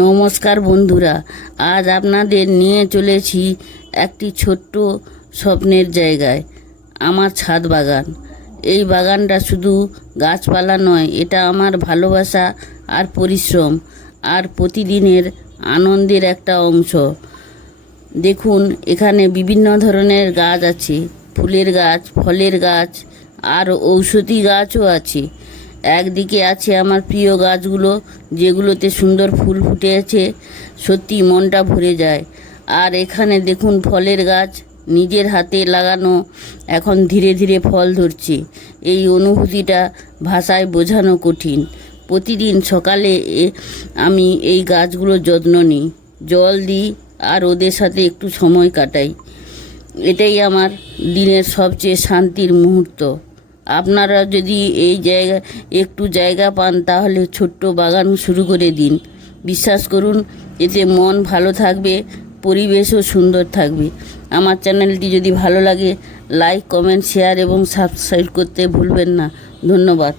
নমস্কার বন্ধুরা, আজ আপনাদের নিয়ে চলেছি একটি ছোট্ট স্বপ্নের জায়গায়, আমার ছাদ বাগান। এই বাগানটা শুধু গাছপালা নয়, এটা আমার ভালোবাসা আর পরিশ্রম আর প্রতিদিনের আনন্দের একটা অংশ। দেখুন, এখানে বিভিন্ন ধরনের গাছ আছে, ফুলের গাছ, ফলের গাছ আর ঔষধি গাছও আছে। একদিকে আছে আমার প্রিয় গাছগুলো, যেগুলোতে সুন্দর ফুল ফুটে আছে, সত্যি মনটা ভরে যায়। আর এখানে দেখুন ফলের গাছ, নিজের হাতে লাগানো, এখন ধীরে ধীরে ফল ধরছে। এই অনুভূতিটা ভাষায় বোঝানো কঠিন। প্রতিদিন সকালে আমি এই গাছগুলোর যত্ন নিই, জল দিই আর ওদের সাথে একটু সময় কাটাই। এটাই আমার দিনের সবচেয়ে শান্তির মুহূর্ত। আপনারা যদি এই একটু জায়গা পান, তাহলে ছোট্ট বাগান শুরু করে দিন। বিশ্বাস করুন, এতে মন ভালো থাকবে, পরিবেশও সুন্দর থাকবে। আমার চ্যানেলটি যদি ভালো লাগে, লাইক, কমেন্ট, শেয়ার এবং সাবস্ক্রাইব করতে ভুলবেন না। ধন্যবাদ।